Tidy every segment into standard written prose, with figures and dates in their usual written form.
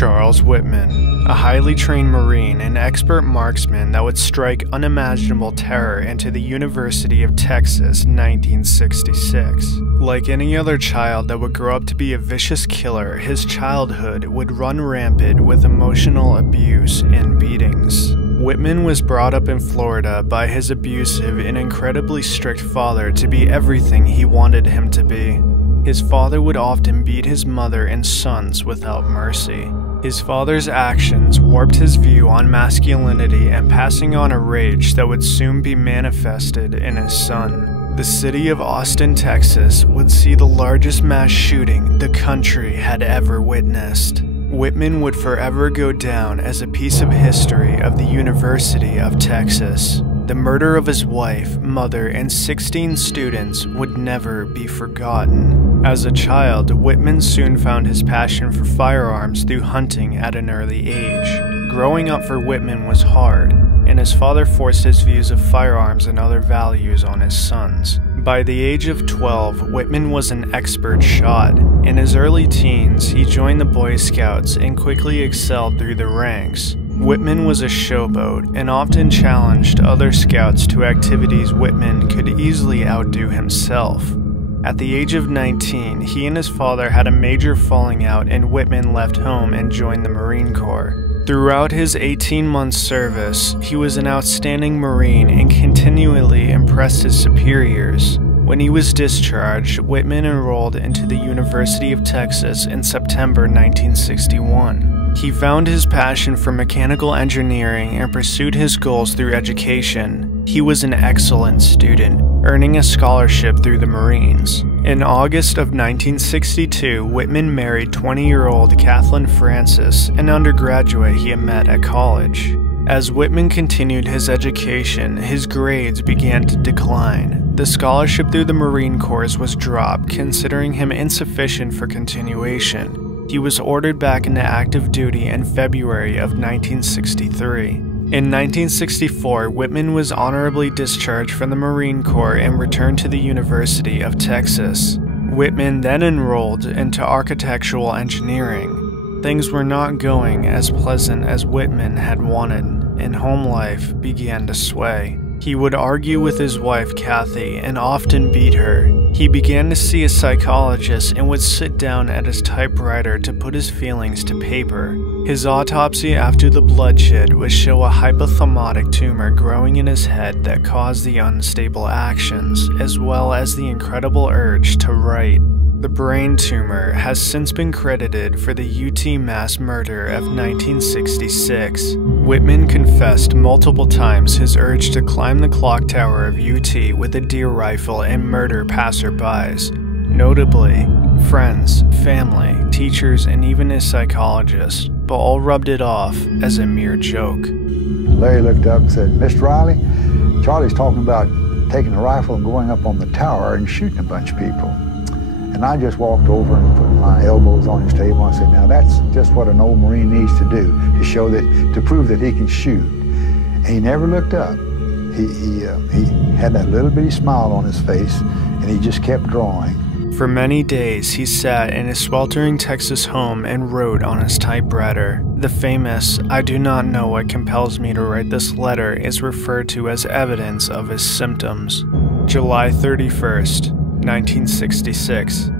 Charles Whitman, a highly trained Marine and expert marksman that would strike unimaginable terror into the University of Texas in 1966. Like any other child that would grow up to be a vicious killer, his childhood would run rampant with emotional abuse and beatings. Whitman was brought up in Florida by his abusive and incredibly strict father to be everything he wanted him to be. His father would often beat his mother and sons without mercy. His father's actions warped his view on masculinity and passing on a rage that would soon be manifested in his son. The city of Austin, Texas would see the largest mass shooting the country had ever witnessed. Whitman would forever go down as a piece of history of the University of Texas. The murder of his wife, mother, and 16 students would never be forgotten. As a child, Whitman soon found his passion for firearms through hunting at an early age. Growing up for Whitman was hard, and his father forced his views of firearms and other values on his sons. By the age of 12, Whitman was an expert shot. In his early teens, he joined the Boy Scouts and quickly excelled through the ranks. Whitman was a showboat and often challenged other scouts to activities Whitman could easily outdo himself. At the age of 19, he and his father had a major falling out and Whitman left home and joined the Marine Corps. Throughout his 18-month service, he was an outstanding Marine and continually impressed his superiors. When he was discharged, Whitman enrolled into the University of Texas in September 1961. He found his passion for mechanical engineering and pursued his goals through education. He was an excellent student, earning a scholarship through the Marines. In August of 1962, Whitman married 20-year-old Kathleen Francis, an undergraduate he had met at college. As Whitman continued his education, his grades began to decline. The scholarship through the Marine Corps was dropped, considering him insufficient for continuation. He was ordered back into active duty in February of 1963. In 1964, Whitman was honorably discharged from the Marine Corps and returned to the University of Texas. Whitman then enrolled into architectural engineering. Things were not going as pleasant as Whitman had wanted, and home life began to sway. He would argue with his wife Kathy and often beat her. He began to see a psychologist and would sit down at his typewriter to put his feelings to paper. His autopsy after the bloodshed would show a hypothalamic tumor growing in his head that caused the unstable actions, as well as the incredible urge to write. The brain tumor has since been credited for the UT mass murder of 1966. Whitman confessed multiple times his urge to climb the clock tower of UT with a deer rifle and murder passerbys. Notably, friends, family, teachers, and even his psychologist, but all rubbed it off as a mere joke. Larry looked up and said, "Mr. Riley, Charlie's talking about taking a rifle and going up on the tower and shooting a bunch of people." And I just walked over and put my elbows on his table and I said, "Now that's just what an old Marine needs to do, to show that, to prove that he can shoot." And he never looked up. He had that little bitty smile on his face, and he just kept drawing. For many days, he sat in his sweltering Texas home and wrote on his typewriter. The famous, "I do not know what compels me to write this letter," is referred to as evidence of his symptoms. July 31st, 1966.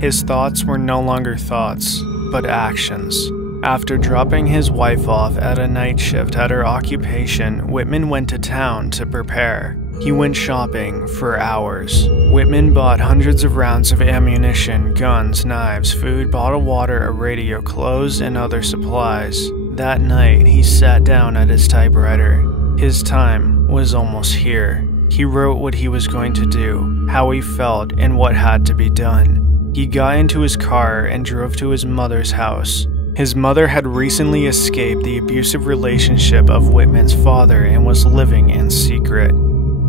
His thoughts were no longer thoughts, but actions. After dropping his wife off at a night shift at her occupation, Whitman went to town to prepare. He went shopping for hours. Whitman bought hundreds of rounds of ammunition, guns, knives, food, bottled water, a radio, clothes, and other supplies. That night, he sat down at his typewriter. His time was almost here. He wrote what he was going to do, how he felt, and what had to be done. He got into his car and drove to his mother's house. His mother had recently escaped the abusive relationship of Whitman's father and was living in secret.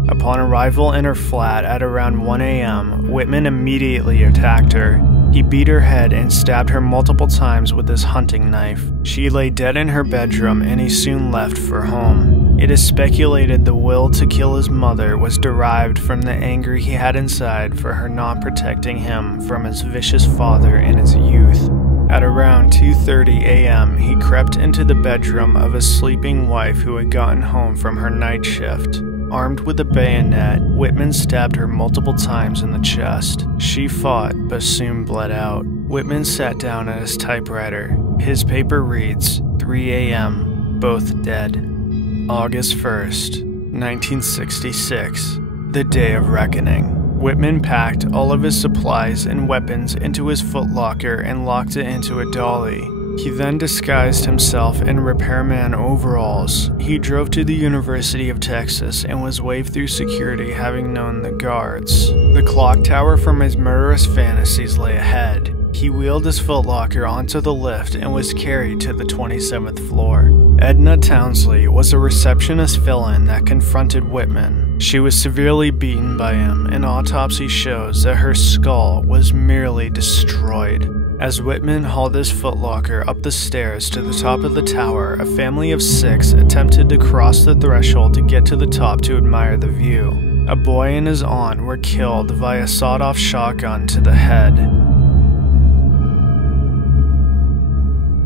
Upon arrival in her flat at around 1 a.m., Whitman immediately attacked her. He beat her head and stabbed her multiple times with his hunting knife. She lay dead in her bedroom and he soon left for home. It is speculated the will to kill his mother was derived from the anger he had inside for her not protecting him from his vicious father in his youth. At around 2:30 a.m., he crept into the bedroom of his sleeping wife who had gotten home from her night shift. Armed with a bayonet, Whitman stabbed her multiple times in the chest. She fought, but soon bled out. Whitman sat down at his typewriter. His paper reads, 3 a.m., both dead. August 1st, 1966, the day of reckoning. Whitman packed all of his supplies and weapons into his footlocker and locked it into a dolly. He then disguised himself in repairman overalls. He drove to the University of Texas and was waved through security, having known the guards. The clock tower from his murderous fantasies lay ahead. He wheeled his footlocker onto the lift and was carried to the 27th floor. Edna Townsley was a receptionist fill-in that confronted Whitman. She was severely beaten by him, and autopsy shows that her skull was merely destroyed. As Whitman hauled his footlocker up the stairs to the top of the tower, a family of 6 attempted to cross the threshold to get to the top to admire the view. A boy and his aunt were killed via sawed-off shotgun to the head.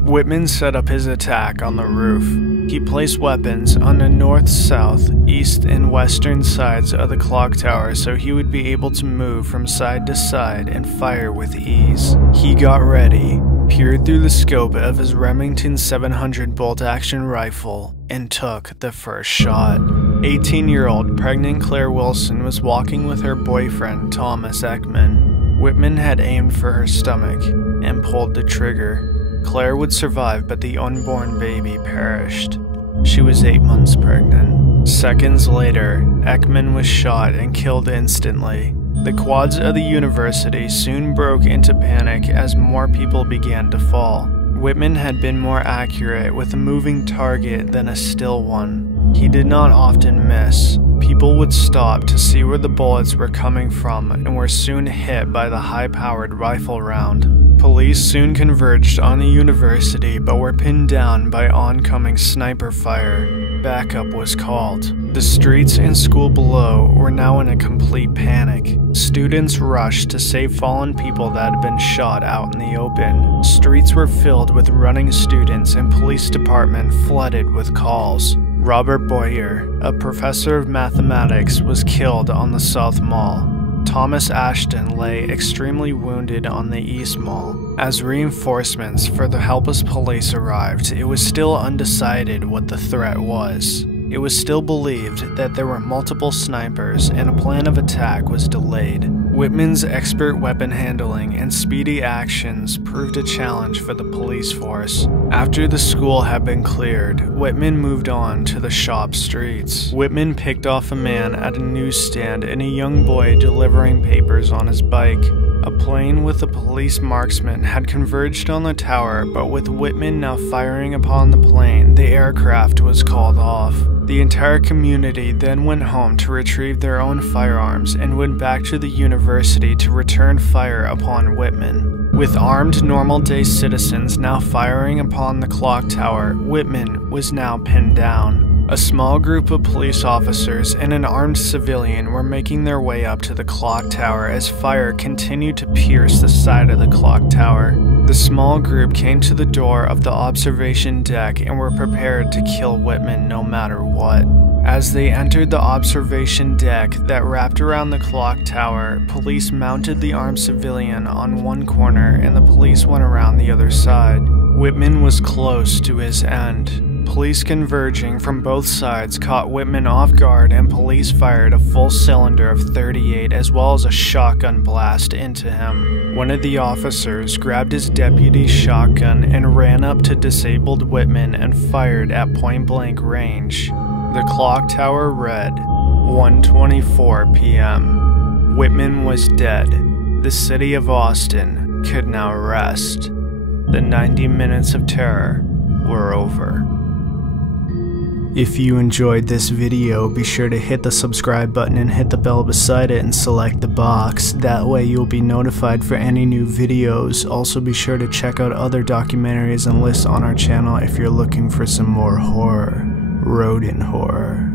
Whitman set up his attack on the roof. He placed weapons on the north, south, east, and western sides of the clock tower so he would be able to move from side to side and fire with ease. He got ready, peered through the scope of his Remington 700 bolt-action rifle, and took the first shot. 18-year-old pregnant Claire Wilson was walking with her boyfriend Thomas Ekman. Whitman had aimed for her stomach and pulled the trigger. Claire would survive, but the unborn baby perished. She was 8 months pregnant. Seconds later, Ekman was shot and killed instantly. The quads of the university soon broke into panic as more people began to fall. Whitman had been more accurate with a moving target than a still one. He did not often miss. People would stop to see where the bullets were coming from and were soon hit by the high-powered rifle round. Police soon converged on the university but were pinned down by oncoming sniper fire. Backup was called. The streets and school below were now in a complete panic. Students rushed to save fallen people that had been shot out in the open. Streets were filled with running students and police department flooded with calls. Robert Boyer, a professor of mathematics, was killed on the South Mall. Thomas Ashton lay extremely wounded on the East Mall. As reinforcements for the helpless police arrived, it was still undecided what the threat was. It was still believed that there were multiple snipers and a plan of attack was delayed. Whitman's expert weapon handling and speedy actions proved a challenge for the police force. After the school had been cleared, Whitman moved on to the shop streets. Whitman picked off a man at a newsstand and a young boy delivering papers on his bike. A plane with a police marksman had converged on the tower, but with Whitman now firing upon the plane, the aircraft was called off. The entire community then went home to retrieve their own firearms and went back to the university to return fire upon Whitman. With armed normal-day citizens now firing upon the clock tower, Whitman was now pinned down. A small group of police officers and an armed civilian were making their way up to the clock tower as fire continued to pierce the side of the clock tower. The small group came to the door of the observation deck and were prepared to kill Whitman no matter what. As they entered the observation deck that wrapped around the clock tower, police mounted the armed civilian on one corner and the police went around the other side. Whitman was close to his end. Police converging from both sides caught Whitman off guard and police fired a full cylinder of .38 as well as a shotgun blast into him. One of the officers grabbed his deputy's shotgun and ran up to disabled Whitman and fired at point-blank range. The clock tower read 1:24 p.m. Whitman was dead. The city of Austin could now rest. The 90 minutes of terror were over. If you enjoyed this video, be sure to hit the subscribe button and hit the bell beside it and select the box. That way you'll be notified for any new videos. Also be sure to check out other documentaries and lists on our channel if you're looking for some more horror. Rodan horror.